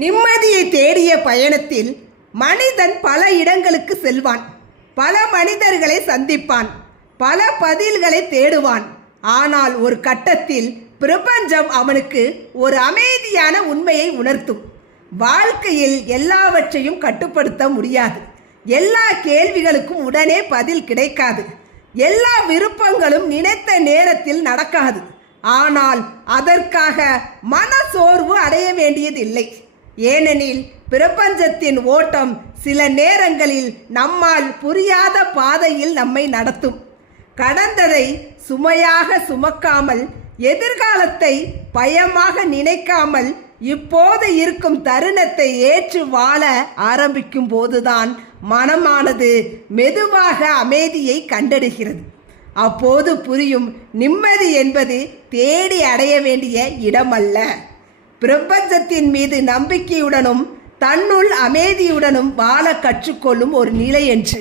நிம்மதியை தேடிய பயணத்தில் மனிதன் பல இடங்களுக்கு செல்வான், பல மனிதர்களை சந்திப்பான், பல பதில்களை தேடுவான். ஆனால் ஒரு கட்டத்தில் பிரபஞ்சம் அவனுக்கு ஒரு அமைதியான உண்மையை உணர்த்தும். வாழ்க்கையில் எல்லாவற்றையும் கட்டுப்படுத்த முடியாது. எல்லா கேள்விகளுக்கும் உடனே பதில் கிடைக்காது. எல்லா விருப்பங்களும் நினைத்த நேரத்தில் நடக்காது. ஆனால் அதற்காக மனசோர்வு அடைய வேண்டியதில்லை. ஏனெனில் பிரபஞ்சத்தின் ஓட்டம் சில நேரங்களில் நம்மால் புரியாத பாதையில் நம்மை நடத்தும். கடந்ததை சுமையாக சுமக்காமல், எதிர்காலத்தை பயமாக நினைக்காமல், இப்போது இருக்கும் தருணத்தை ஏற்று வாழ ஆரம்பிக்கும் போதுதான் மனமானது மெதுவாக அமைதியை கண்டடைகிறது. அப்போது புரியும், நிம்மதி என்பது தேடி அடைய வேண்டிய இடமல்ல, பிரபஞ்சத்தின் மீது நம்பிக்கையுடனும் தன்னுள் அமைதியுடனும் வாழ கற்றுக்கொள்ளும் ஒரு நிலை என்று.